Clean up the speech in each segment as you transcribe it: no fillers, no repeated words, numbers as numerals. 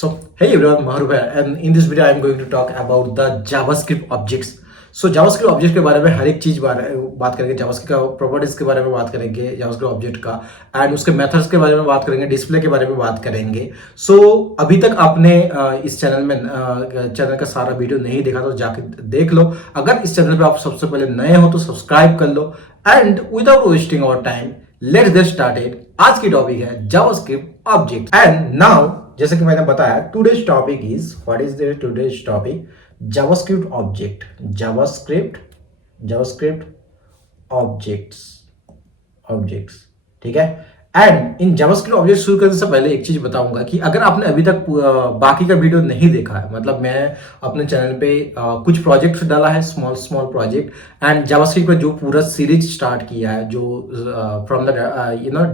Hey everyone, Mahrukh here, and in this video I am going to talk about the JavaScript objects. JavaScript object के बारे में हर एक चीज बात करेंगे, JavaScript का प्रॉपर्टीज के बारे में बात करेंगे, JavaScript ऑब्जेक्ट का एंड उसके मेथड्स के बारे में बात करेंगे, डिस्प्ले के बारे में बात करेंगे. अभी तक आपने इस चैनल का सारा वीडियो नहीं देखा तो जाके देख लो. अगर इस चैनल पे आप सबसे पहले नए हो तो सब्सक्राइब कर लो. And without wasting our time let's get started. आज की टॉपिक है जावास्क्रिप्ट ऑब्जेक्ट. एंड नाउ जैसे कि मैंने बताया, today's topic is what is the today's topic? JavaScript object. JavaScript objects. ठीक है. एंड इन जावास्क्रिप्ट ऑब्जेक्ट शुरू करने से पहले एक चीज बताऊंगा कि अगर आपने अभी तक बाकी का वीडियो नहीं देखा है, मतलब मैं अपने चैनल पे कुछ प्रोजेक्ट डाला है, स्मॉल प्रोजेक्ट, एंड जावास्क्रिप्ट पे जो पूरा सीरीज स्टार्ट किया है, जो from the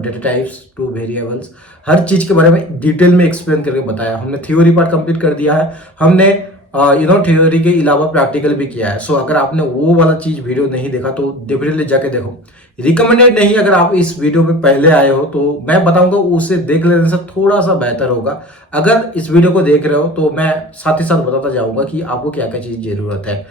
data types to variables, हर चीज के बारे में डिटेल में एक्सप्लेन करके बताया. हमने थ्योरी पार्ट कंप्लीट कर दिया है, हमने थ्योरी के अलावा प्रैक्टिकल भी किया है. अगर आपने वो वाला चीज वीडियो नहीं देखा तो डेफिनेटली जाके देखो. रिकमेंडेड नहीं, अगर आप इस वीडियो पे पहले आए हो तो मैं बताऊंगा उसे देख लेने से थोड़ा सा बेहतर होगा. अगर इस वीडियो को देख रहे हो तो मैं साथ ही साथ बताता जाऊंगा कि आपको क्या क्या चीज जरूरत है.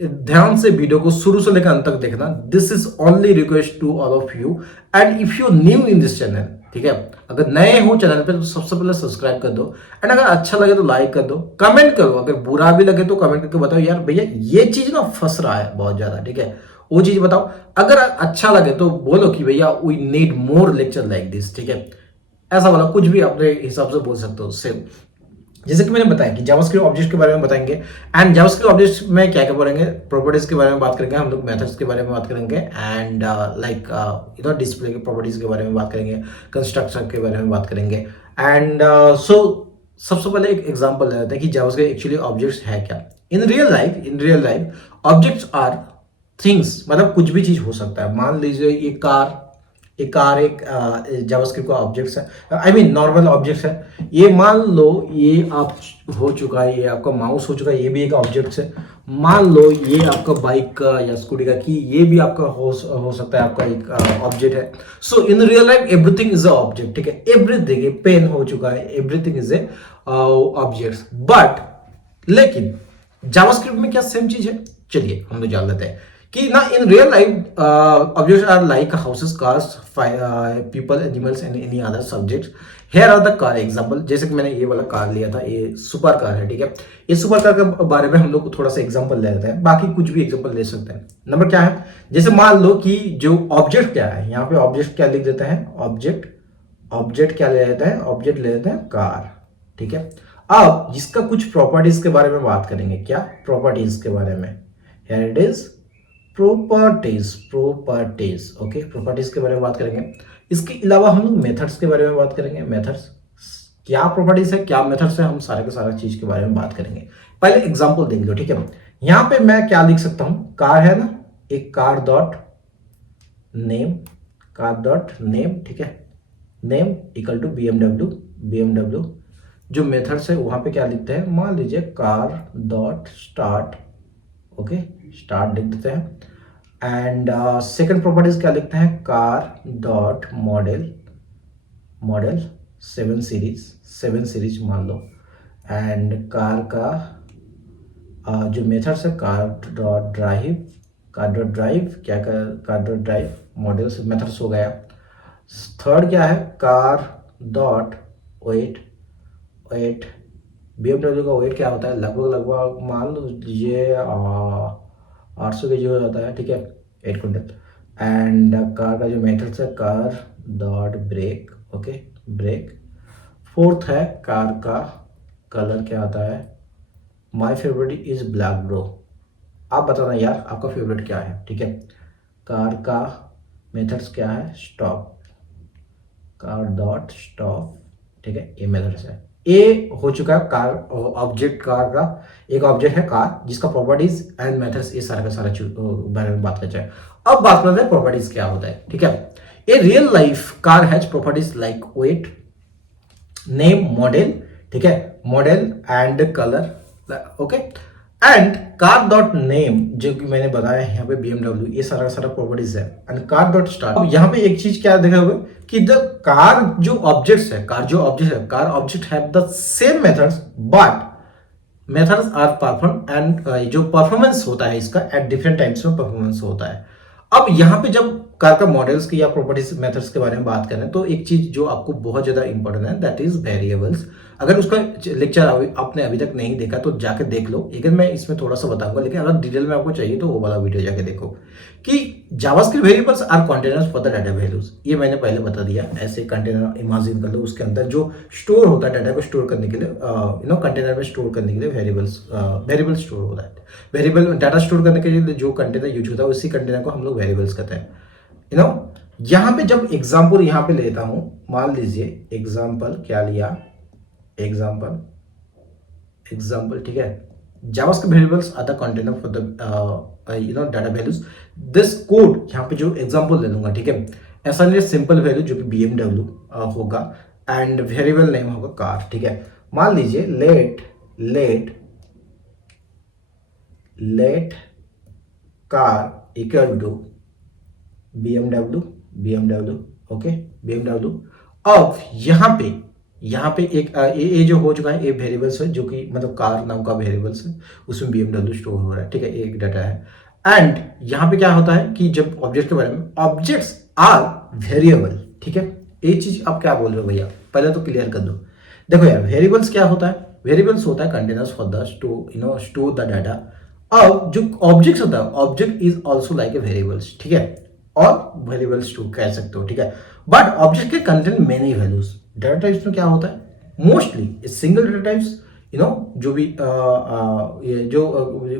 ध्यान से वीडियो को शुरू से लेकर अंत तक देखना. This is only request to all of you. And if you new in this channel, ठीक है, अगर नए हो चैनल पे तो सबसे पहले सब्सक्राइब कर दो. एंड अगर अच्छा लगे तो लाइक कर दो, कमेंट करो. अगर बुरा भी लगे तो कमेंट करके बताओ, यार भैया ये चीज ना फंस रहा है बहुत ज्यादा, ठीक है, वो चीज बताओ. अगर अच्छा लगे तो बोलो कि भैया we need more lecture like this, ठीक है, ऐसा वाला कुछ भी अपने हिसाब से बोल सकते हो. सेम जैसे कि मैंने बताया कि जावास्क्रिप्ट ऑब्जेक्ट के बारे में बताएंगे. एंड जावास्क्रिप्ट ऑब्जेक्ट में क्या क्या पढ़ेंगे, प्रॉपर्टीज के बारे में बात करेंगे, हम लोग मेथड्स के बारे में बात करेंगे, एंड डिस्प्ले के प्रॉपर्टीज के बारे में बात करेंगे, कंस्ट्रक्टर के बारे में बात करेंगे. एंड सबसे पहले एक एग्जांपल ले लेते हैं कि जावास्क्रिप्ट एक्चुअली ऑब्जेक्ट्स है क्या. In real life objects are things, मतलब कुछ भी चीज हो सकता है. मान लीजिए ये कार एक जावास्क्रिप्ट का ऑब्जेक्ट है, आई मीन नॉर्मल ऑब्जेक्ट है. ये मान लो ये आप हो चुका है, ये आपका माउस हो चुका है, ये भी एक ऑब्जेक्ट है. मान लो ये आपका बाइक का या स्कूटी का की, ये भी आपका हो सकता है, आपका एक ऑब्जेक्ट है. इन real life everything is a object, ठीक है. एवरीथिंग, ये पेन हो चुका है, everything is a object. But लेकिन जावास्क्रिप्ट में क्या सेम चीज है? चलिए हम लोग जान लेते हैं कि ना in real life objects are like houses, cars, people, animals and any other subjects. Here are the car example. जैसे कि मैंने ये वाला कार लिया था, ये सुपर कार है, ठीक है. ये सुपर कार के बारे में हम लोग थोड़ा सा एग्जांपल ले लेते हैं, बाकी कुछ भी एग्जांपल ले सकते हैं. नंबर क्या है, जैसे मान लो कि जो ऑब्जेक्ट क्या है, यहाँ पे ऑब्जेक्ट क्या लिख देते हैं, ऑब्जेक्ट क्या ले लेते हैं, ऑब्जेक्ट ले लेते हैं कार, ठीक है. अब जिसका कुछ प्रॉपर्टीज के बारे में बात करेंगे. क्या प्रॉपर्टीज के बारे में? Here it is properties. Okay, properties के बारे में बात करेंगे. इसके अलावा हम लोग मेथड्स के बारे में बात करेंगे. मेथड्स क्या प्रॉपर्टीज है, क्या मेथड्स है, हम सारे के सारा चीज के बारे में बात करेंगे. पहले एग्जांपल देख लो, ठीक है. यहां पे मैं क्या लिख सकता हूं, कार है ना, एक कार डॉट नेम, ठीक है. Name equal to BMW. जो मेथड्स है वहां पे क्या लिखते हैं, मान लीजिए car dot start. Okay, start लिख देते हैं. एंड सेकंड प्रॉपर्टीज क्या लिखते हैं, कार डॉट मॉडल 7 सीरीज मान लो. एंड कार का जो मेथड्स है, कार डॉट ड्राइव क्या, कार डॉट ड्राइव मॉडल से मेथड्स हो गया. थर्ड क्या है, कार डॉट वेट. BMW का वेट क्या होता है, लगभग मान लो ये 800 kg हो जाता है, ठीक है, 8 क्विंटल. एंड कार का जो मेथड है, car dot brake. Okay, brake. Fourth है, कार का कलर क्या आता है, my favourite is black bro. आप बताना यार आपका फेवरेट क्या है, ठीक है. कार का मेथड्स क्या है, स्टॉप, कार डॉट स्टॉप, ठीक है. ये मेथड्स है. ए हो चुका है कार ऑब्जेक्ट. कार का एक ऑब्जेक्ट है कार, जिसका प्रॉपर्टीज एंड मेथड्स, ये सारा का सारा बारे में बात कर जाए. अब बात करते हैं प्रॉपर्टीज क्या होता है, ठीक है. A real life car has properties like weight, name, model, ठीक है, model and colour. Okay, and car dot name जो कि मैंने बताया यहाँ पे BMW, ये सारा सारा प्रॉपर्टीज है। एंड कार डॉट स्टार्ट, अब यहाँ पे एक चीज क्या देखा हुआ कि द कार जो ऑब्जेक्ट्स है, car object have the same methods but methods are perform and जो परफॉर्मेंस होता है इसका एट डिफरेंट टाइम्स में परफॉर्मेंस होता है। अब यहाँ पे जब कार का मॉडल्स की या प्रॉपर्टीज मेथड्स के बारे में बात करें तो एक चीज जो आपको बहुत ज्यादा इंपॉर्टेंट है दैट इज वेरिएबल्स। अगर उसका लेक्चर आपने अभी तक नहीं देखा तो जाके देख लो, लेकिन मैं इसमें थोड़ा सा बताऊंगा, लेकिन अगर डिटेल में आपको चाहिए तो वो वाला वीडियो जाके देखो कि JavaScript variables are containers for the data values. ये मैंने पहले बता दिया। ऐसे कंटेनर इमेजिन कर लो, उसके अंदर जो स्टोर होता है डाटा को स्टोर करने के लिए, कंटेनर में स्टोर करने के लिए वेरिएबल स्टोर होता है। वेरिएबल डाटा स्टोर करने के लिए जो कंटेनर यूज होता है उसी कंटेनर को हम लोग वेरिएबल्स कहते हैं। यहाँ पे जब एग्जाम्पल यहाँ पे लेता हूं, मान लीजिए एग्जाम्पल क्या लिया, एग्जाम्पल ठीक है, JavaScript variables are the container for the data values. This code यहाँ पे जो एग्जाम्पल ले लूंगा, ठीक है, ऐसा नहीं, सिंपल वैल्यू जो कि BMW होगा एंड वेरिएबल नेम होगा कार, ठीक है। मान लीजिए let car equal to BMW, okay, BMW। अब यहाँ पे एक ये जो हो चुका है, ये वेरिएबल्स है जो कि मतलब कार नाम का वेरिएबल्स है, उसमें BMW स्टोर हो रहा है, ठीक है, एक डाटा है। एंड यहाँ पे क्या होता है कि जब ऑब्जेक्ट के बारे में, ऑब्जेक्ट्स आर वेरिएबल, ठीक है, ये चीज आप क्या बोल रहे हो भैया, पहले तो क्लियर कर दो। देखो यार, वेरिएबल्स क्या होता है, वेरिएबल्स होता है containers for the store the data. अब जो ऑब्जेक्ट्स होता है, object is also like a variables, ठीक है, और वेरिएबल्स टू कह सकते हो, ठीक है। बट ऑब्जेक्ट के content many values. Data types में क्या होता है, मोस्टली सिंगल डाटा टाइप्स, जो भी ये जो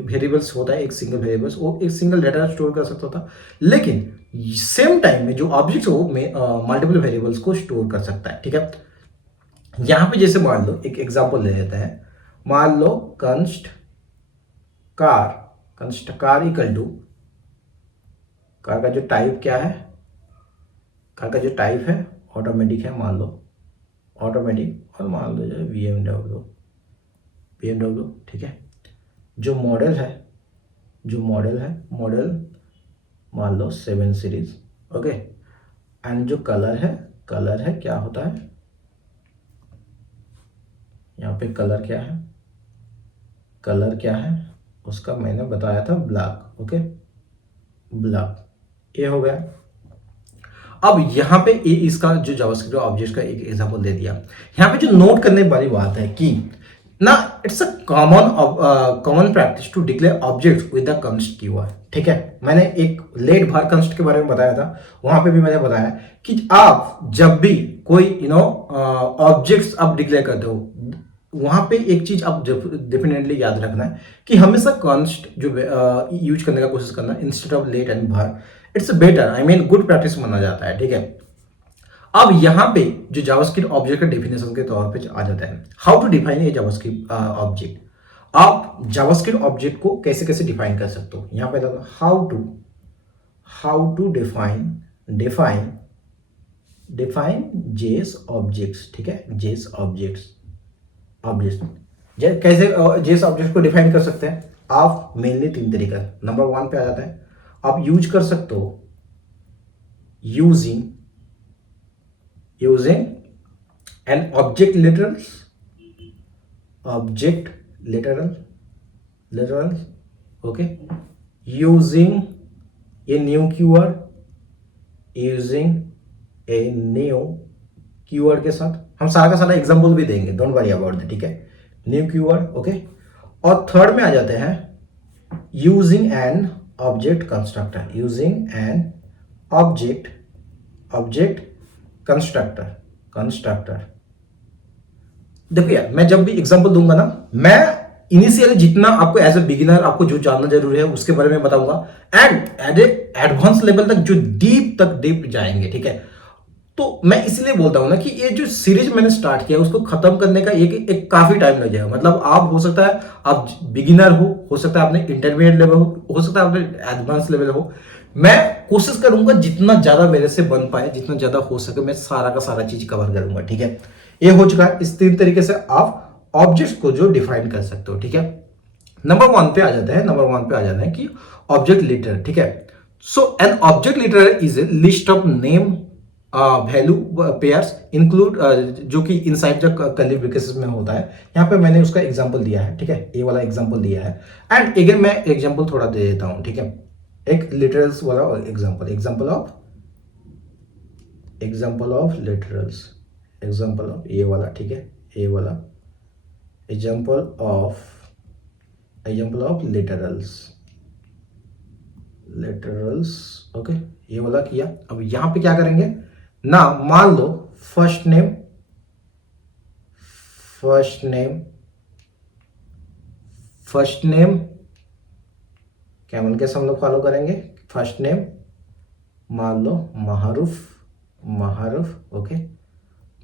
वेरिएबल्स होता है, एक सिंगल वेरिएबल्स वो एक सिंगल डाटा स्टोर कर सकता था, लेकिन सेम टाइम में जो ऑब्जेक्ट्स हो मल्टीपल वेरिएबल्स को स्टोर कर सकता है, ठीक है। यहां पे जैसे मान लो एक एग्जांपल ले लेते हैं, मान लो कंस्ट कार इक्वल टू, कार का जो टाइप क्या है, कार का जो टाइप है ऑटोमेटिक है, मान लो ऑटोमेटिक, और मान लो जो BMW, ठीक है। जो मॉडल है मॉडल मान लो 7 सीरीज, ओके। एंड जो कलर है क्या होता है, यहाँ पे कलर क्या है उसका मैंने बताया था ब्लैक, ओके, ब्लैक, ये हो गया। अब यहाँ पे इसका जो जावास्क्रिप्ट ऑब्जेक्ट का एक एग्जांपल दे दिया। यहाँ पे जो नोट करने वाली बात है कि ना, it's a common practice to declare object with the const keyword, ठीक है। मैंने एक लेट बार कंस्ट के बारे में बताया था, वहां पे भी मैंने बताया कि आप जब भी कोई ऑब्जेक्ट्स आप डिक्लेयर करते हो, वहां पे एक चीज आप डेफिनेटली याद रखना है कि हमेशा कंस्ट जो यूज करने का कोशिश करना instead of let and var. It's better, I mean good practice माना जाता है, ठीक है। अब यहां पे जो जावास्क्रिप्ट ऑब्जेक्ट का डेफिनेशन के तौर पे आ जाता है, how to define a JavaScript object. आप जावास्क्रिप्ट ऑब्जेक्ट को कैसे कैसे डिफाइन कर सकते हो, यहां पे how to define JS objects, ठीक है, जेस ऑब्जेक्ट्स कैसे जेस ऑब्जेक्ट को डिफाइन कर सकते हैं आप, मेनली 3 तरीका। नंबर 1 पे आ जाता है, आप यूज कर सकते हो using N object literal, okay, using a new keyword के साथ। हम सारा का सारा एग्जांपल भी देंगे, डोंट वरी अबाउट दैट, ठीक है, न्यू कीवर्ड, ओके। और थर्ड में आ जाते हैं using an object constructor, constructor. देखो यार, मैं जब भी एग्जांपल दूंगा ना, मैं इनिशियली जितना आपको एज ए बिगिनर आपको जो जानना जरूरी है उसके बारे में बताऊंगा, एंड एडवांस लेवल तक जो डीप जाएंगे, ठीक है। तो मैं इसलिए बोलता हूं ना कि ये जो सीरीज मैंने स्टार्ट किया उसको खत्म करने का एक काफी टाइम लग जाएगा। मतलब आप हो सकता है आप बिगिनर हो सकता है आपने इंटरमीडिएट लेवल हो सकता है आपने एडवांस लेवल हो। मैं कोशिश करूंगा जितना ज्यादा मेरे से बन पाए, जितना ज्यादा हो सके, मैं सारा का सारा चीज कवर करूंगा, ठीक है। ये हो चुका है। इस 3 तरीके से आप ऑब्जेक्ट्स को जो डिफाइन कर सकते हो, ठीक है। नंबर वन पे आ जाते हैं, नंबर वन पे आ जाते हैं कि ऑब्जेक्ट लिटरल, ठीक है। So an object literal is a list of name value pairs include, जो कि इनसाइड द कर्ली ब्रैकेट्स में होता है। यहाँ पे मैंने उसका एग्जांपल दिया है, ठीक है, ये वाला एग्जांपल दिया है। एंड अगेन मैं एग्जांपल थोड़ा दे देता हूँ, ठीक है, एक लिटरल्स वाला example, example of literals, example of ये वाला, ठीक है, ये वाला एग्जांपल ऑफ लिटरल्स, ओके, ये वाला किया। अब यहां पे क्या करेंगे ना, मान लो फर्स्ट नेम, कैमल कैसे हम लोग फॉलो करेंगे, फर्स्ट नेम मान लो महारूफ, ओके,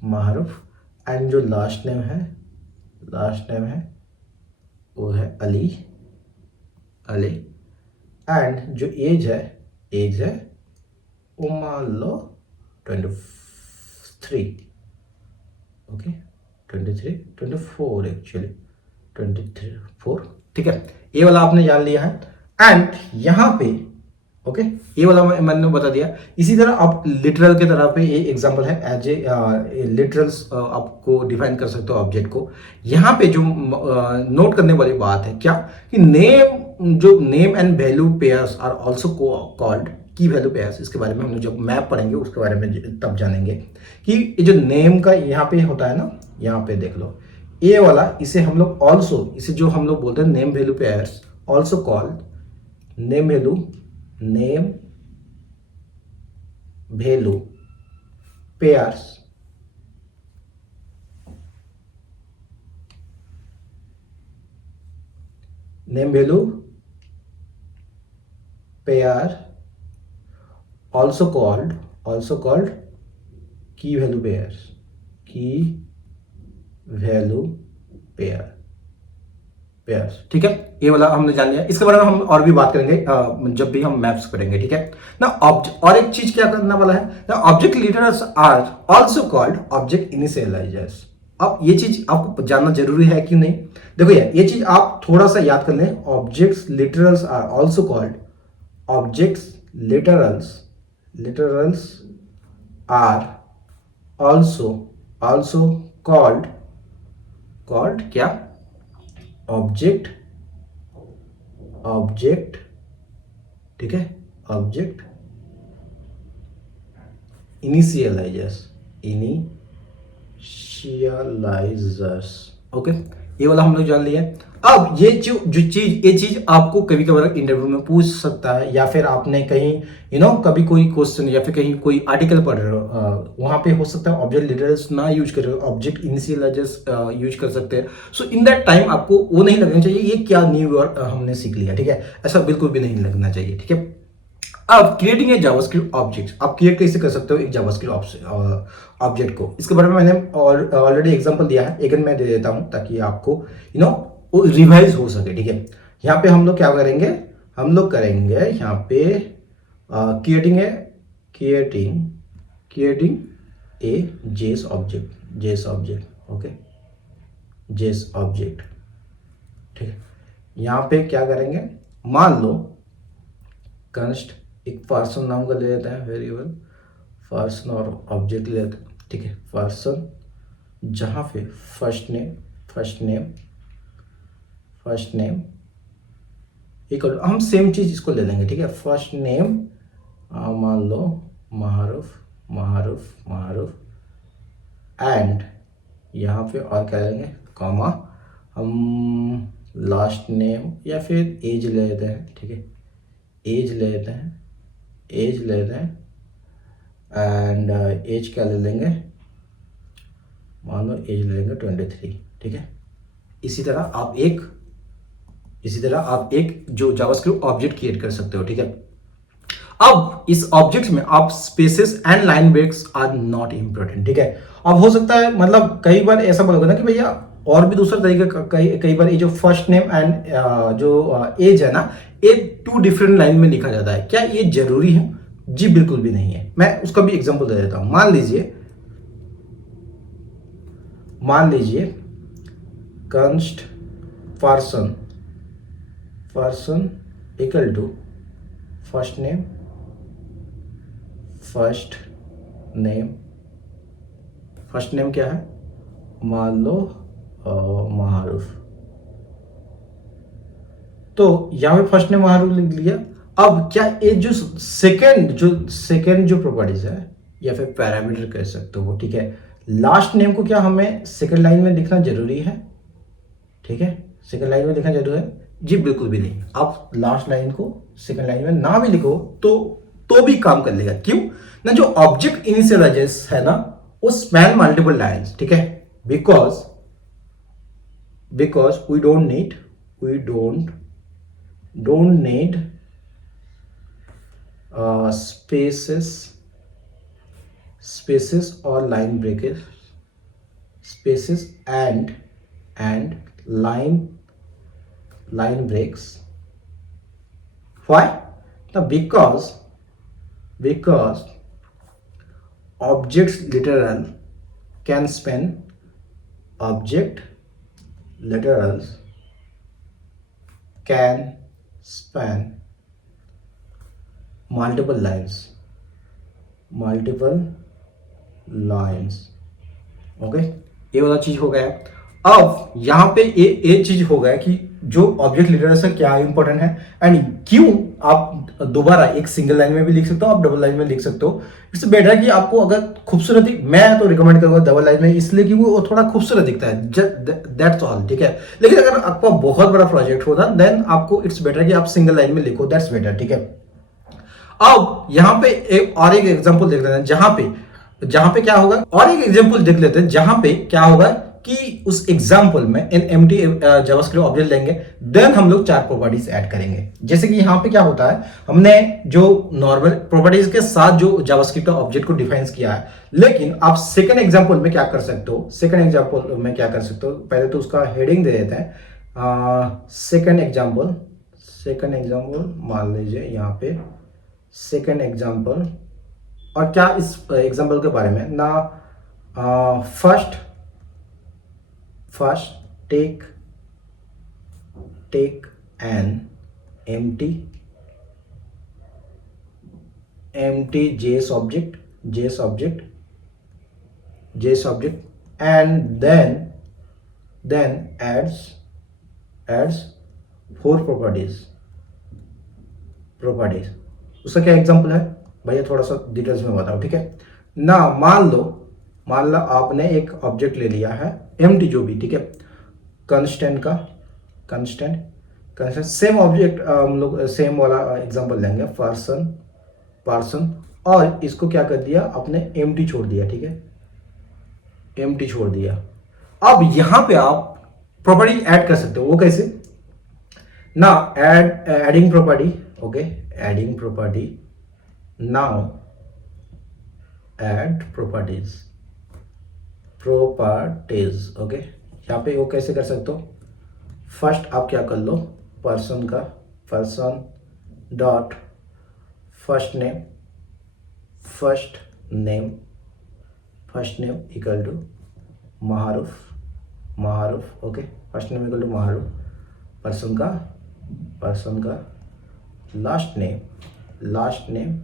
महारूफ। एंड जो लास्ट नेम है वो है अली। एंड जो एज है वो मान लो 23, ओके, 24 एक्चुअली 24, ठीक है, ये वाला आपने जान लिया है। एंड यहाँ पे ओके, ये वाला मैंने बता दिया। इसी तरह आप लिटरल के तरह पे ये एग्जांपल है, एज ए लिटरल्स आपको डिफाइन कर सकते हो ऑब्जेक्ट को। यहाँ पे जो नोट करने वाली बात है क्या, कि name and value pairs are also called key value pairs. इसके बारे में हम लोग जब मैप पढ़ेंगे उसके बारे में तब जानेंगे कि ये जो नेम का यहाँ पे होता है ना, यहाँ पे देख लो ये वाला, इसे हम लोग ऑल्सो, इसे जो हम लोग बोलते हैं name value pairs, also called name value pairs. Name value pair also called key value pairs, ठीक है, ये वाला हमने जान लिया। इसके बारे में हम और भी बात करेंगे जब भी हम मैप्स पढ़ेंगे, ठीक है ना। और एक चीज क्या करना वाला है ना, object literals are also called object initializers. अब ये चीज आपको जानना जरूरी है क्यों नहीं, देखो यार, ये चीज आप थोड़ा सा याद कर लें। Objects literals are also called, objects literals are also called क्या, ऑब्जेक्ट, ठीक है, ऑब्जेक्ट इनिशियलाइजर्स, ओके, ये वाला हम लोग जान लिया। अब ये जो चीज आपको कभी कभार इंटरव्यू में पूछ सकता है, या फिर आपने कहीं कभी कोई क्वेश्चन या फिर कहीं कोई आर्टिकल पढ़ रहे हो, वहां पे हो सकता है ऑब्जेक्ट लिटरल्स ना यूज कर रहे हो, ऑब्जेक्ट इनिशियलाइजर्स यूज कर सकते हैं। सो इन दैट टाइम आपको वो नहीं लगना चाहिए ये क्या न्यू वर्ड हमने सीख लिया, ठीक है, ऐसा बिल्कुल भी नहीं लगना चाहिए, ठीक है। अब क्रिएटिंग ए जावास्क्रिप्ट ऑब्जेक्ट, आप क्रिएट कैसे कर सकते हो एक जावास्क्रिप्ट ऑब्जेक्ट को, इसके बारे में मैंने ऑलरेडी एग्जांपल दिया है, एक मैं दे देता हूं ताकि आपको वो रिवाइज हो सके, ठीक है। यहाँ पे हम लोग क्या करेंगे, हम लोग करेंगे यहाँ पे क्रिएटिंग ए जेस ऑब्जेक्ट, ओके, जेस ऑब्जेक्ट, ठीक है। यहाँ पे क्या करेंगे, मान लो कंस्ट एक पर्सन नाम का ले लेते हैं, वेरिएबल पर्सन और ऑब्जेक्ट ले लेते हैं, ठीक है, पर्सन, जहां पे फर्स्ट नेम एक, हम सेम चीज इसको ले लेंगे, ठीक है, फर्स्ट नेम मान लो महारूफ एंड यहाँ पे और क्या लेंगे, कॉमा, हम लास्ट नेम या फिर एज ले लेते हैं, ठीक है, एज ले लेते हैं एंड एज क्या ले लेंगे, मान लो एज ले लेंगे 23, ठीक है। इसी तरह आप एक जो जावास्क्रिप्ट ऑब्जेक्ट क्रिएट कर सकते हो, ठीक है। अब इस ऑब्जेक्ट में आप spaces and line breaks are not important, ठीक है। अब हो सकता है मतलब कई बार ऐसा बोलोगे ना कि भैया और भी दूसरा तरीका, कई बार ये जो फर्स्ट नेम एंड जो एज है ना, ये 2 डिफरेंट लाइन में लिखा जाता है, क्या ये जरूरी है? जी बिल्कुल भी नहीं है। मैं उसका भी एग्जांपल दे देता हूं। मान लीजिए const person person equal to first name, first name, first name क्या है, मान लो महारूफ। तो यहां पे फर्स्ट नेम महारूफ लिख लिया। अब क्या ये जो सेकंड जो प्रॉपर्टीज है या फिर पैरामीटर कह सकते हो वो, ठीक है, लास्ट नेम को क्या हमें सेकंड लाइन में लिखना जरूरी है? ठीक है, सेकंड लाइन में लिखना जरूरी है जी? बिल्कुल भी नहीं। आप लास्ट लाइन को सेकंड लाइन में ना भी लिखो तो भी काम कर लेगा। क्यों ना, जो ऑब्जेक्ट इनिशियलाइजेस है ना वो स्पैन मल्टीपल लाइंस, ठीक है, because we don't need spaces or line breaks, spaces and line breaks. Why? Now because objects literal can span, object literals can span multiple lines, okay, ये वाला चीज हो गया। अब यहां पे ये चीज हो गया कि जो ऑब्जेक्ट लिटरल्स है क्या इंपॉर्टेंट है एंड क्यों। आप दोबारा एक सिंगल लाइन में भी लिख सकते हो, आप डबल लाइन में लिख सकते हो। इससे बेटर है कि आपको अगर खूबसूरती, मैं तो रिकमेंड करूंगा डबल लाइन में, इसलिए कि वो थोड़ा खूबसूरत दिखता है, दैट्स ऑल, ठीक है। लेकिन अगर आपका बहुत बड़ा प्रोजेक्ट होता देन आपको इट्स बेटर कि आप सिंगल लाइन में लिखो, दैट्स बेटर, ठीक है। अब यहां पे और एक एग्जांपल देख लेते हैं जहां पे क्या होगा, और एक एग्जांपल देख लेते हैं जहां पे क्या होगा कि उस एग्जांपल में इन एम्प्टी जावास्क्रिप्ट ऑब्जेक्ट लेंगे, देन हम लोग 4 प्रॉपर्टीज ऐड करेंगे। जैसे कि यहां पे क्या होता है, हमने जो नॉर्मल प्रॉपर्टीज के साथ जो जावास्क्रिप्ट ऑब्जेक्ट को डिफाइन किया है, लेकिन आप सेकंड एग्जांपल में क्या कर सकते हो, पहले तो उसका हेडिंग दे देते हैं। सेकंड एग्जांपल मान लीजिए यहां पे सेकंड एग्जांपल, और क्या इस एग्जांपल के बारे में ना, first take an empty JS object and then adds 4 properties। उसका क्या एग्जांपल है भैया, थोड़ा सा डिटेल्स में बताओ, ठीक है ना। मान लो आपने एक ऑब्जेक्ट ले लिया है एम्प्टी जो भी, ठीक है, कंस्टेंट सेम ऑब्जेक्ट, हम लोग सेम वाला एग्जांपल लेंगे, पर्सन, और इसको क्या कर दिया, आपने एम्प्टी छोड़ दिया, ठीक है, एम्प्टी छोड़ दिया। अब यहां पे आप प्रॉपर्टी ऐड कर सकते हो, वो कैसे ना, adding property, okay, adding property, now add properties, okay. यहाँ पे वो कैसे कर सकते हो, फर्स्ट आप क्या कर लो, person dot first name equal to Maharoof, okay, first name equal to Maharoof, person का last name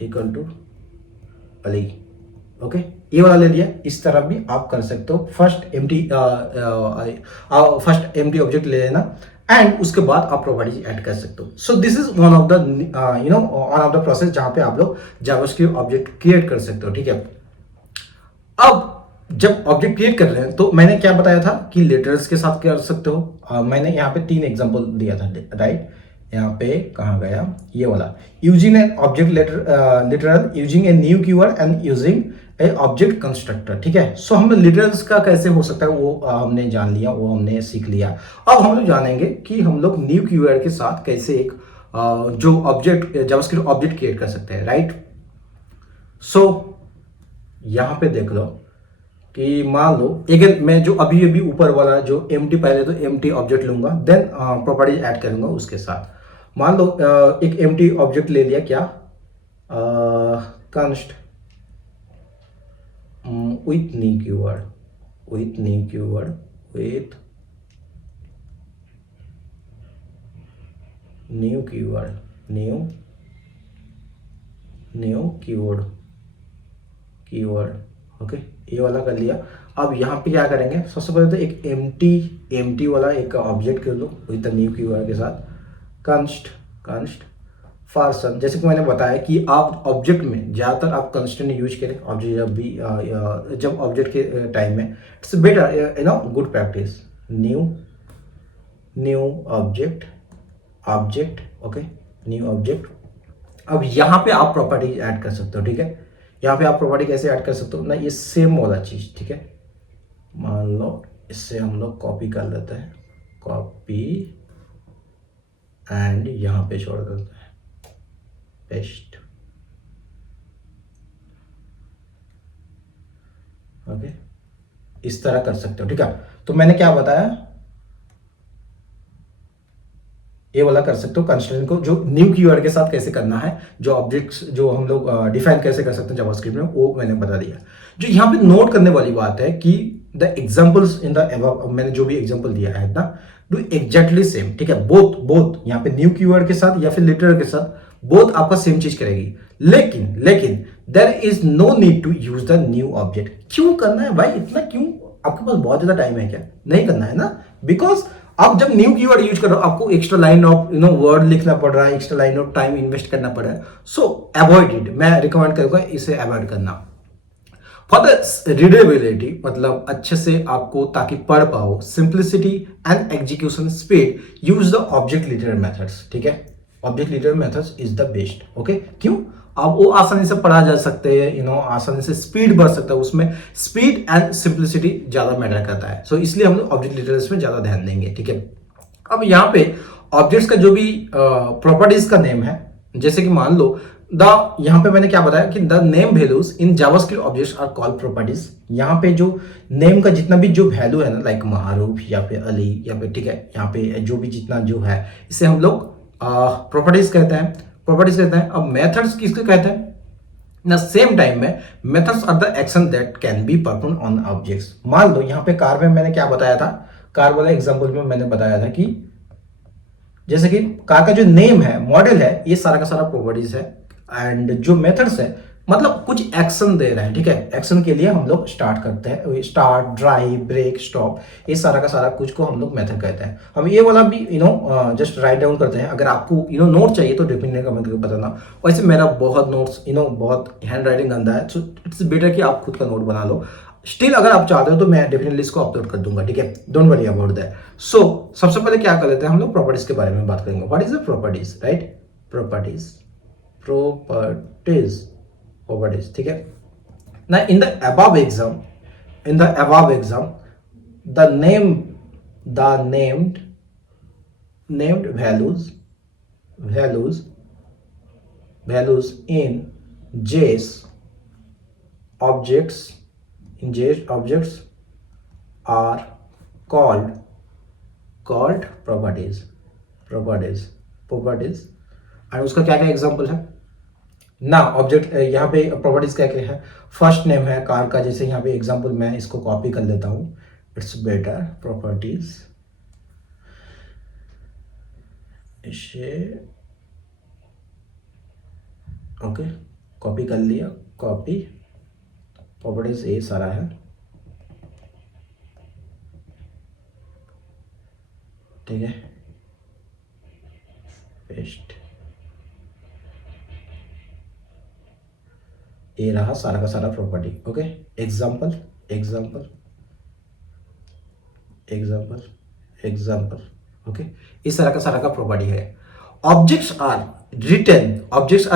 equal to Ali, okay. ये वाला ले लिया। इस तरह भी आप कर सकते हो। फर्स्ट एम्प्टी ऑब्जेक्ट ले लेना एंड उसके बाद आप प्रॉपर्टीज ऐड कर सकते हो। So this is one of the process जहां पे आप लोग जावास्क्रिप्ट ऑब्जेक्ट क्रिएट कर सकते हो, ठीक है। अब जब ऑब्जेक्ट क्रिएट कर रहे हैं तो मैंने क्या बताया था कि लेटर्स के साथ कर सकते हो। मैंने यहाँ पे 3 एग्जांपल दिया था, राइट। यहाँ पे कहाँ गया, ये वाला, using N object literal, using a new keyword and using A object constructor, ठीक है। सो हम लिटरल्स का कैसे हो सकता है वो हमने जान लिया, वो हमने सीख लिया। अब हम लोग जानेंगे कि हम लोग न्यू कीवर्ड के साथ कैसे एक जो ऑब्जेक्ट जावास्क्रिप्ट ऑब्जेक्ट क्रिएट कर सकते हैं, राइट। सो यहाँ पे देख लो कि मान लो अगर मैं जो अभी ऊपर वाला जो एम्प्टी, पहले तो एम्प्टी ऑब्जेक्ट लूंगा, देन प्रॉपर्टी ऐड करूंगा उसके साथ। मान लो एक एम्प्टी ऑब्जेक्ट ले लिया, क्या, const with new keyword, new keyword, new keyword okay, ये वाला कर लिया। अब यहाँ पे क्या करेंगे, सबसे पहले तो एक एम्प्टी वाला एक ऑब्जेक्ट कर लो विद न्यू कीवर्ड के साथ, कंस्ट फॉर जैसे कि मैंने बताया कि आप ऑब्जेक्ट में ज़्यादातर आप कंस्टेंट यूज करें ऑब्जेक्ट जब ऑब्जेक्ट के टाइम में, it's better good practice. New object okay, new object. अब यहाँ पे आप प्रॉपर्टी ऐड कर सकते हो, ठीक है। यहाँ पे आप प्रॉपर्टी कैसे ऐड कर सकते हो ना, ये सेम वाला चीज, ठीक है। मान लो इससे हम लोग कॉपी कर लेते हैं, कॉपी एंड यहाँ पे छोड़ देते हैं पेस्ट ओके, इस तरह कर सकते हो, ठीक है। तो मैंने क्या बताया, ये वाला कर सकते हो कंस्ट्रेंट को जो न्यू कीवर्ड के साथ कैसे करना है, जो ऑब्जेक्ट्स जो हम लोग डिफाइन कैसे कर सकते हैं जावास्क्रिप्ट में, वो मैंने बता दिया। जो यहाँ पे नोट करने वाली बात है कि the examples in the above, मैंने जो भी एग्जांपल दिया है ना, डू एग्जैक्टली सेम, ठीक है। बोथ यहाँ पे न्यू कीवर्ड के साथ या फिर लिटरल के साथ बोथ आपका सेम चीज करेगी, लेकिन there is no need to use the new object. क्यों करना है भाई, इतना क्यों, आपके पास बहुत ज्यादा टाइम है क्या, नहीं करना है ना। बिकॉज आप जब न्यू कीवर्ड यूज कर रहे हो आपको एक्स्ट्रा लाइन ऑफ वर्ड लिखना पड़ रहा है, extra line of time invest करना पड़ रहा है। सो अवॉइड इट, मैं रिकमेंड करूंगा इसे अवॉइड करना फॉर द रीडेबिलिटी, मतलब अच्छे से आपको ताकि पढ़ पाओ, simplicity and execution speed, use the object literal methods, ठीक है। Object literal methods is the best okay. क्यों, अब वो आसानी से पढ़ा जा सकते हैं, आसानी से स्पीड बढ़ सकता है, उसमें स्पीड एंड सिंप्लिसिटी ज्यादा मैटर करता है। सो इसलिए हम लोग ऑब्जेक्ट लिटरल्स में ज्यादा ध्यान देंगे, ठीक है। अब यहाँ पे ऑब्जेक्ट्स का जो भी प्रॉपर्टीज का नेम है, जैसे कि मान लो यहाँ पे मैंने क्या बताया कि the name values in JavaScript objects are called properties. यहाँ पे जो नेम का जितना भी जो वैल्यू है ना, लाइक महारूफ या फिर अली या फिर, ठीक है, यहाँ पे जो भी जितना जो है, इसे हम लोग प्रॉपर्टीज कहते हैं। अब मेथड्स किसके कहते हैं ना, सेम टाइम में methods are the action that can be perform on objects. मान लो यहाँ पे कार में मैंने क्या बताया था, कार वाले एग्जांपल में मैंने बताया था कि जैसे कि कार का जो नेम है, मॉडल है, ये सारा का सारा प्रॉपर्टीज है, एंड जो मेथड्स है मतलब कुछ एक्शन दे रहे हैं, ठीक है। एक्शन के लिए हम लोग स्टार्ट करते हैं, स्टार्ट, ड्राइव, ब्रेक, स्टॉप, ये सारा का सारा कुछ को हम लोग मेथड कहते हैं। हम ये वाला भी जस्ट राइट डाउन करते हैं। अगर आपको नोट चाहिए तो डेफिनेटली कमेंट करके बताना। वैसे मेरा बहुत नोट्स बहुत हैंड राइटिंग गंदा है, सो इट्स बेटर कि आप खुद का नोट बना लो। स्टिल अगर आप चाहते हो तो मैं डेफिनेटली इसको अपलोड कर दूंगा, ठीक है, डोंट वरी अबाउट दैट। सो सबसे पहले क्या कर लेते हैं, हम लोग प्रॉपर्टीज के बारे में बात करेंगे। What is the properties, right, properties, ठीक है ना। In the above exam the named values in JS objects are called properties। और उसका क्या क्या एग्जांपल है ना, ऑब्जेक्ट यहाँ पे प्रॉपर्टीज क्या क्या है। फर्स्ट नेम है कार का, जैसे यहाँ पे एग्जांपल मैं इसको कॉपी कर लेता हूँ, इट्स बेटर, प्रॉपर्टीज, इसे ओके कॉपी कर लिया, कॉपी प्रॉपर्टीज ये सारा है, ठीक है, पेस्ट, ये रहा सारा का सारा प्रॉपर्टी ओके। एग्जाम्पल ओके, इस तरह का सारा का प्रॉपर्टी है। Objects are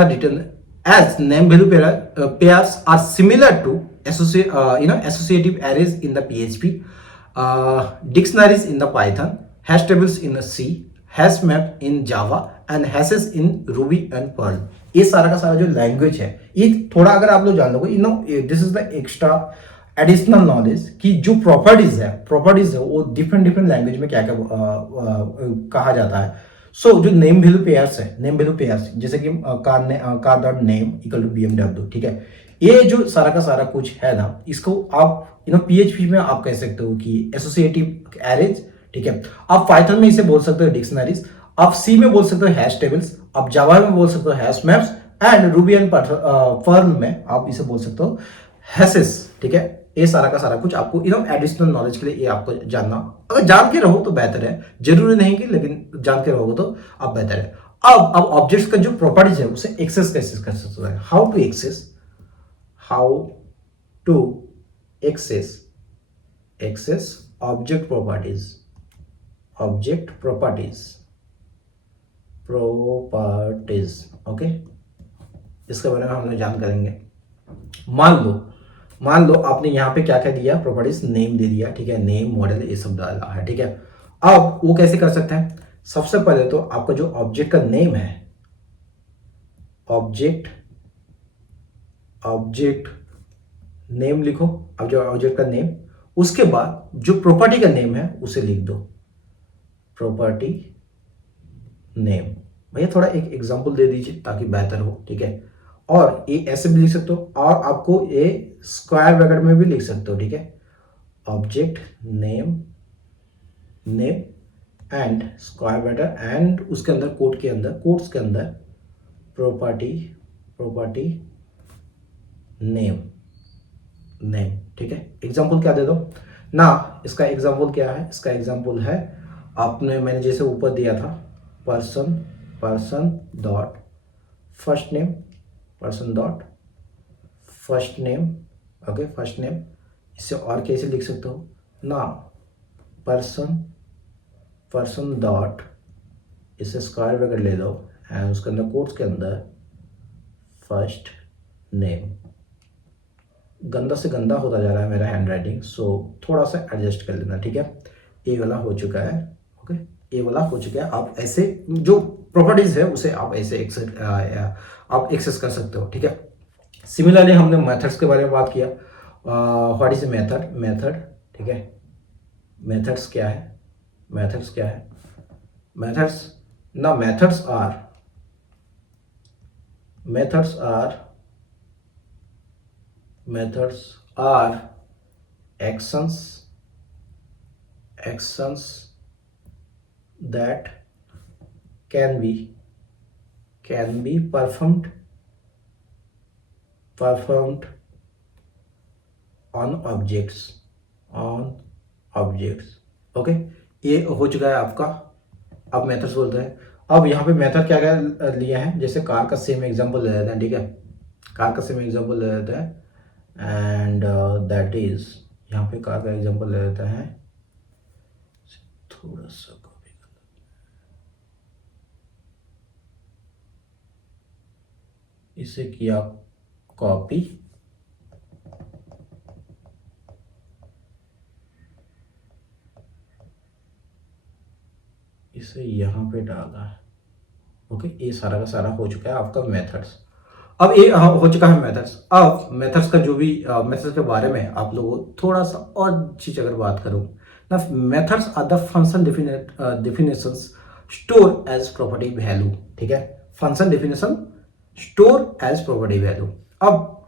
written as name value pairs are similar to associative arrays in the PHP, dictionaries in the Python, hash tables in the C, hash map in Java and hashes in Ruby and Perl। ये सारा का सारा जो language है, ये थोड़ा अगर आप लोग जान लोगे, this is the extra additional knowledge कि जो प्रॉपर्टीज है वो डिफरेंट लैंग्वेज में क्या क्या कहा जाता है। सो जो नेम वैल्यू पेयर्स जैसे कि car dot name equal to BMW, ठीक है। ये जो सारा का सारा कुछ है ना, इसको आप PHP में आप कह सकते हो कि एसोसिएटिव एरेज, ठीक है। आप पाइथन में इसे बोल सकते हो डिक्शनरीज, आप सी में बोल सकते हो हैश टेबल्स, आप जावा में बोल सकते हो hash maps, and Ruby and pearl में आप इसे बोल सकते हो हैशेस। ठीक है, ये सारा का सारा कुछ आपको एकदम एडिशनल नॉलेज के लिए ये आपको जानना, अगर जान के रहो तो बेहतर है, जरूरी नहीं कि, लेकिन जान के रहोगे तो आप बेहतर है। अब ऑब्जेक्ट्स का जो प्रॉपर्टीज है उसे एक्सेस कैसे कर सकते हैं, how to access object properties. Okay, इसके बारे में हम लोग जान करेंगे। मान लो आपने यहाँ पे क्या क्या दिया, प्रॉपर्टीज नेम दे दिया, ठीक है, नेम मॉडल ये सब डाला है, ठीक है। अब वो कैसे कर सकते हैं, सबसे पहले तो आपका जो ऑब्जेक्ट का नेम है, ऑब्जेक्ट नेम लिखो, अब जो ऑब्जेक्ट का नेम, उसके बाद जो प्रॉपर्टी का नेम है उसे लिख दो, प्रॉपर्टी नेम। भैया थोड़ा एक एग्जांपल दे दीजिए ताकि बेहतर हो, ठीक है। और ये ऐसे भी लिख सकते हो, और आपको ये स्क्वायर ब्रैकेट में भी लिख सकते हो, ठीक है। Object name and square bracket, and उसके अंदर कोट्स के अंदर प्रॉपर्टी नेम, ठीक है। एग्जांपल क्या दे दो ना, इसका एग्जांपल क्या है, इसका एग्जांपल है मैंने जैसे ऊपर दिया था, person dot first name, okay, first name. इससे और कैसे लिख सकते हो ना, पर्सन डॉट, इसे स्क्वायर ब्रैकेट ले लो, एंड उसके अंदर कोट्स के अंदर फर्स्ट नेम। गंदा से गंदा होता जा रहा है मेरा हैंड राइटिंग, सो थोड़ा सा एडजस्ट कर लेना, ठीक है। ए वाला हो चुका है, ओके, ए वाला हो चुका है। आप ऐसे जो प्रॉपर्टीज है उसे आप ऐसे एक्सेस कर सकते हो, ठीक है। सिमिलरली हमने मेथड्स के बारे में बात किया, व्हाट इज मेथड, ठीक है। मेथड्स क्या है, methods are actions that can be performed on objects, okay. ये हो चुका है आपका। अब मेथड्स बोलते हैं। अब यहाँ पे मेथड क्या क्या लिया है, जैसे कार का सेम एग्जांपल ले लेते हैं, ठीक है। कार का सेम एग्जांपल ले लेते हैं, एंड दैट इज, यहाँ पे कार का एग्जांपल ले लेते हैं, थोड़ा सा कॉपी कर लेते हैं, इसे किया कॉपी, इसे यहाँ पे डाला है, ओके। ये सारा का सारा हो चुका है आपका मेथड्स। अब ये हो चुका है मेथड्स। अब मेथड्स का जो भी मेथड्स के बारे में आप लोगों को थोड़ा सा और चीज अगर बात करूं ना, methods are the function definitions store as property value, ठीक है। Function definition store as property value. अब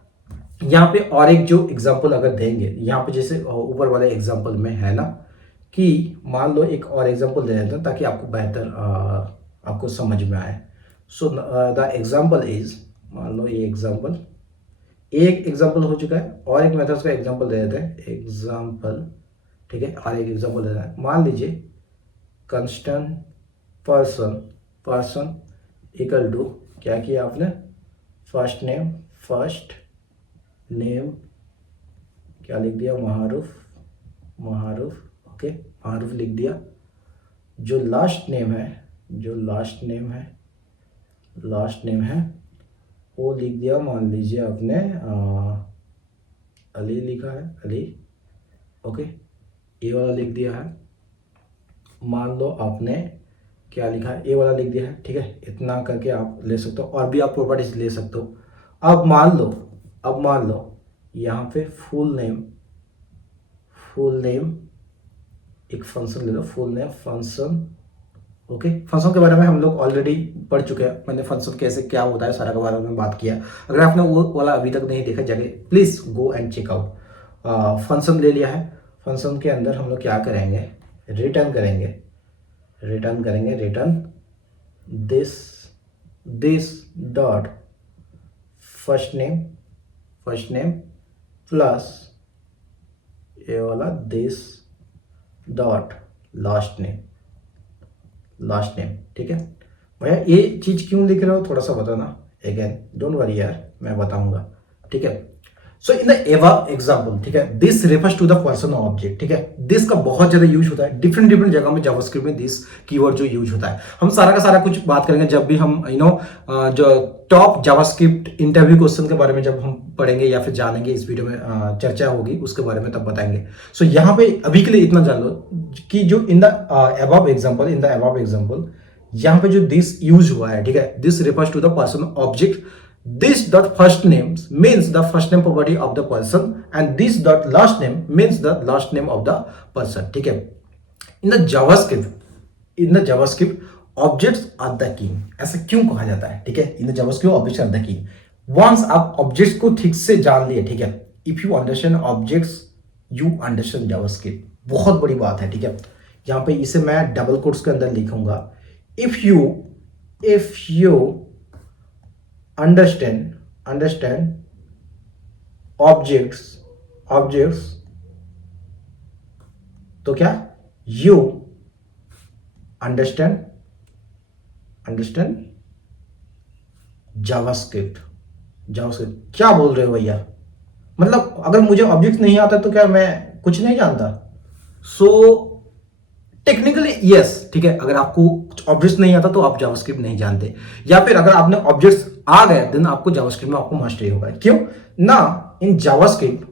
यहाँ पे और एक जो एग्जांपल अगर देंगे, यहाँ पे जैसे ऊपर वाले एग्जांपल में है ना, कि मान लो एक और एग्जांपल दे देते हैं ताकि आपको बेहतर आपको समझ में आए। सो द एग्जांपल इज, मान लो ये एग्जांपल, एक एग्जांपल हो चुका है, और एक मेथड्स का एग्जांपल दे देते हैं, एग्जांपल, ठीक है। और एक एग्जांपल दे देते हैं, मान लीजिए कंस्टेंट पर्सन इक्वल टू, क्या किया आपने, फर्स्ट नेम क्या लिख दिया, मारूफ, ओके, मारूफ लिख दिया। जो लास्ट नेम है वो लिख दिया, मान लीजिए आपने अली लिखा है, अली, ओके, ये वाला लिख दिया है। मान लो आपने क्या लिखा है, ये वाला लिख दिया है, ठीक है। इतना करके आप ले सकते हो, और भी आप प्रॉपर्टीज ले सकते हो। अब मान लो यहाँ पे फुल नेम एक फंक्शन ले लो, full name function, okay. Function के बारे में हम लोग ऑलरेडी पढ़ चुके हैं, मैंने फंक्शन कैसे क्या होता है सारा के बारे में बात किया। अगर आपने वो वाला अभी तक नहीं देखा, जाके please go and check out. Function ले लिया है, फंक्शन के अंदर हम लोग क्या करेंगे, रिटर्न करेंगे, this dot first name plus ये वाला दिस डॉट लास्ट नेम। ठीक है भैया, ये चीज क्यों लिख रहे हो थोड़ा सा बताना, अगेन डोंट वरी यार, मैं बताऊंगा। ठीक है, so in the above example, ठीक है, this refers to the person और ऑब्जेक्ट। ठीक है, दिस का बहुत ज्यादा यूज होता है डिफरेंट जगह में जावास्क्रिप्ट में, दिस कीवर्ड जो यूज होता है। हम सारा का सारा कुछ बात करेंगे जब भी हम जो टॉप जावास्क्रिप्ट इंटरव्यू क्वेश्चन के बारे में जब हम पढ़ेंगे या फिर जानेंगे, इस वीडियो में चर्चा होगी उसके बारे में, तब बताएंगे। सो यहाँ पे अभी के लिए इतना जान लो कि जो इन द अबव एग्जांपल यहाँ पे जो दिस यूज हुआ है, ठीक है, this refers to the person object, this dot first name means the first name property of the person and this dot last name means the last name of the person। ठीक है, in the JavaScript objects are the king, ऐसा क्यों कहा जाता है? ठीक है, in the JavaScript objects are the king। once आप objects को ठीक से जान लिए, ठीक है, if you understand objects you understand JavaScript, बहुत बड़ी बात है। ठीक है, यहाँ पे इसे मैं डबल कोट्स के अंदर लिखूंगा, if you understand objects तो क्या, you understand JavaScript। क्या बोल रहे हो भैया, मतलब अगर मुझे ऑब्जेक्ट नहीं आता तो क्या मैं कुछ नहीं जानता? सो टेक्निकली यस, ठीक है, अगर आपको ऑब्जेक्ट्स नहीं आता तो आप जावास्क्रिप्ट नहीं जानते, या फिर अगर आपने ऑब्जेक्ट्स आ गए देन आपको जावास्क्रिप्ट में आपको मास्टरी होगा। क्यों ना, in JavaScript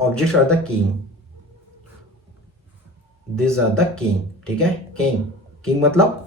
objects are the king, this are the king. ठीक है, किंग मतलब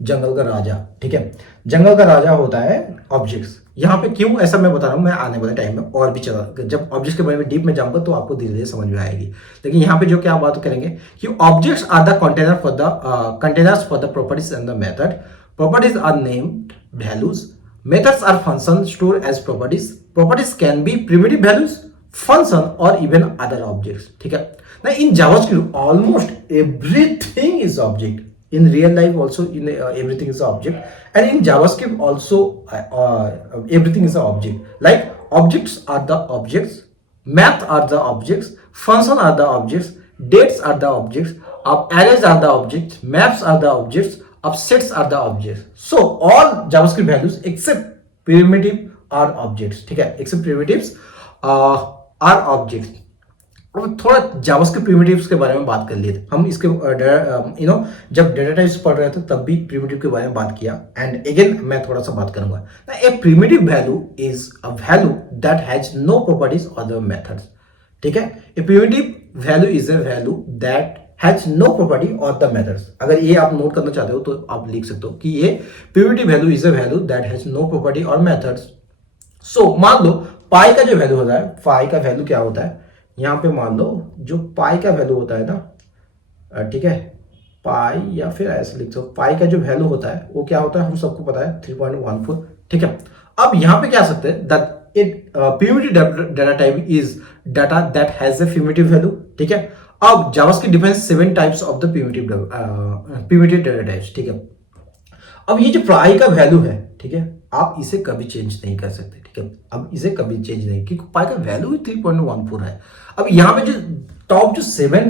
जंगल का राजा। ठीक है, जंगल का राजा होता है ऑब्जेक्ट्स। यहाँ पे क्यों ऐसा मैं बता रहा हूँ, मैं आने वाले टाइम में और भी चला, जब ऑब्जेक्ट्स के बारे में डीप में जाऊंगा तो आपको धीरे धीरे समझ में आएगी। लेकिन यहाँ पे जो क्या बात करेंगे कि objects are the containers for the properties and the method. Properties are named values, methods are function store as properties can be primitive values, function और इवन अदर ऑब्जेक्ट्स। ठीक है ना, in JavaScript almost everything is object, in real life also everything is an object, and in JavaScript also everything is an object. Like objects are the objects, math are the objects, function are the objects, dates are the objects, arrays are the objects, maps are the objects, sets are the objects. So all JavaScript values except primitive are objects। ठीक है, except primitives are objects। अब थोड़ा JavaScript primitives के बारे में बात कर लिए थे हम, इसके जब डेटा टाइप्स पढ़ रहे थे तब भी प्रिमिटिव के बारे में बात किया, एंड अगेन मैं थोड़ा सा बात करूंगा। A primitive value is a value that has no properties और द मेथड्स। ठीक है, a primitive value is a value that has no property और द मेथड्स। अगर ये आप नोट करना चाहते हो तो आप लिख सकते हो कि ये primitive value is a value that has no property और मेथड्स। सो मान लो पाई का जो वैल्यू होता है, पाई का वैल्यू क्या होता है, यहाँ पे मान लो जो पाई का वैल्यू होता है ना, ठीक है, पाई या फिर ऐसे लिख दो, पाई का जो वैल्यू होता है वो क्या होता है, हम सबको पता है 3.14। ठीक है, अब यहाँ पे क्या सकते हैं, that it primitive data type is data that has a primitive value. ठीक है, अब JavaScript defines 7 types of the primitive data types. ठीक है, अब ये जो पाई का वैल्यू है, ठीक है, आप इसे कभी चेंज नहीं कर सकते। ठीक है, अब इसे कभी चेंज नहीं, क्योंकि पाई का वैल्यू 3.14 है। अब यहाँ पे जो टॉप जो 7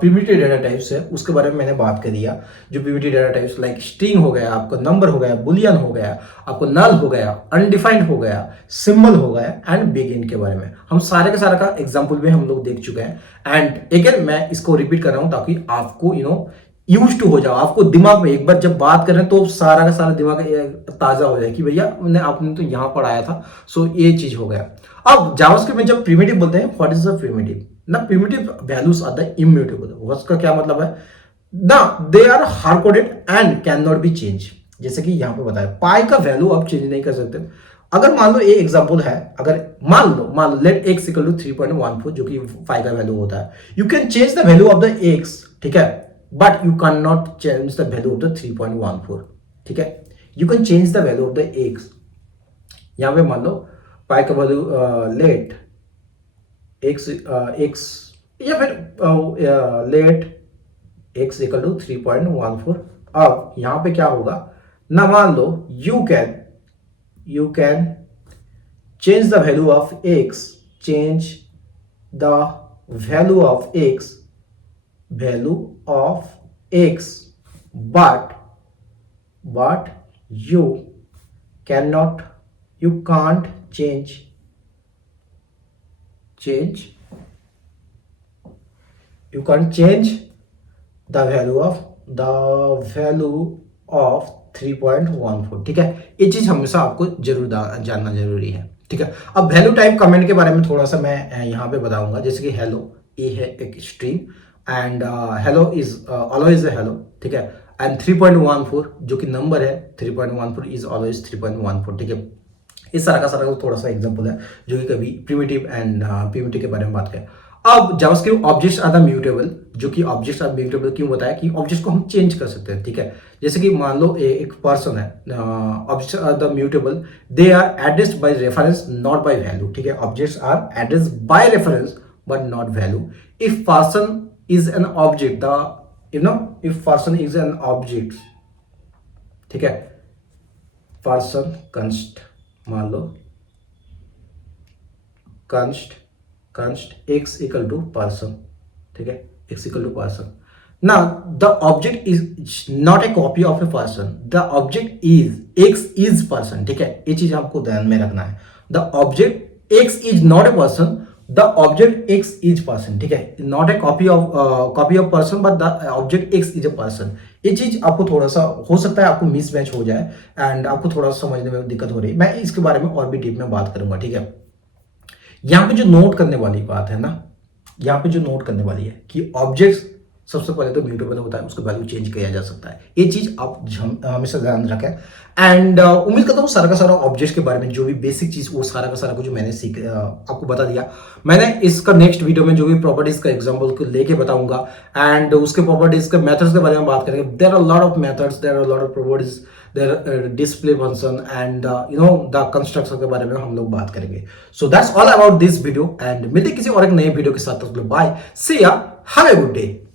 प्रिमिटिव डाटा टाइप्स है उसके बारे में मैंने बात कर दिया। जो primitive data types like string हो गया, आपका नंबर हो गया, बुलियन हो गया, आपको नल हो गया, अनडिफाइंड हो गया, सिंबल हो गया, एंड बिगिन के बारे में हम सारे का सारा का एग्जाम्पल भी हम लोग देख चुके हैं। एंड अगेन मैं इसको रिपीट कर रहा हूँ ताकि आपको यूज टू हो जाओ, आपको दिमाग में एक बार जब बात करें तो सारा का सारा दिमाग ताजा हो जाए कि भैया आपने तो यहाँ पढ़ाया था, सो ये चीज हो गया। अब जावास्क्रिप्ट में जब प्रिमिटिव बोलते हैं, व्हाट इज द प्रिमिटिव ना, primitive values are the immutable. उसका क्या मतलब है ना, they are hard coded and can not be change. जैसे कि यहाँ पे बताया पाई का वैल्यू आप चेंज नहीं कर सकते। अगर मान लो ये एग्जांपल है, अगर मान लो लेट x इक्वल टू 3.14 जो कि पाई का वैल्यू होता है, you can change the value of the x, ठीक है, but you cannot change the value of the 3.14। ठीक है, you can change the value of the x। यहाँ पे मान लो पाई का वैल्यू लेट x या फिर लेट x इक्वल टू 3.14। अब यहाँ पे क्या होगा, ना मान लो you can change the value of x, change the value of x, but you cannot, you can't change you can't change the value of 3.14। ठीक है, ये चीज हमेशा आपको जरूर जानना जरूरी है। ठीक है, अब वैल्यू टाइप कमेंट के बारे में थोड़ा सा मैं यहाँ पे बताऊंगा। जैसे कि हेलो, ये है एक string, and hello is always a hello. ठीक है, एंड 3.14 जो कि नंबर है, 3.14 इज ऑलवेज 3.14। ठीक है, इस सारा का सारा थोड़ा सा एग्जांपल है जो कि कभी प्रिमिटिव एंड प्रिमिटिव के बारे में बात करें। अब JavaScript objects are the mutable, जो कि ऑब्जेक्ट्स आर म्यूटेबल क्यों बताया कि ऑब्जेक्ट्स को हम चेंज कर सकते हैं। ठीक है, जैसे कि मान लो एक पर्सन है, objects are the mutable, they are addressed by reference not by value. ठीक है, objects are addressed by reference but not value. If person is an object, if person is an object, ठीक है, person const, मान लो const x equal to person. ठीक है, x equal to person. Now the object is not a copy of a person, the object is x is person. ठीक है, ये चीज आपको ध्यान में रखना है। The object x is not A person, the object x is person. ठीक है, not a copy of person but the object x is a person. ये चीज आपको थोड़ा सा हो सकता है आपको मिसमैच हो जाए एंड आपको थोड़ा सा समझने में दिक्कत हो रही है। मैं इसके बारे में और भी डीप में बात करूंगा। ठीक है, यहां पे जो नोट करने वाली बात है ना, यहां पे जो नोट करने वाली है कि ऑब्जेक्ट्स सबसे पहले तो म्यूटेबल होता है, उसका वैल्यू चेंज किया जा सकता है। ये चीज आप हमेशा ध्यान रखें। एंड उम्मीद करता हूँ सारा का सारा ऑब्जेक्ट्स के बारे में जो भी बेसिक चीज वो सारा का सारा कुछ मैंने आपको बता दिया। मैंने इसका नेक्स्ट वीडियो में जो भी प्रॉपर्टीज का एग्जांपल को लेके बताऊंगा एंड उसके प्रॉपर्टीज के मेथड्स के बारे में बात करेंगे। There are lot of methods, there are lot of properties, there display function and the construction के बारे में हम लोग बात करेंगे। So that's all about this video and मिलते किसी और एक नए वीडियो के साथ। बाय, सी या, हैव ए गुड डे।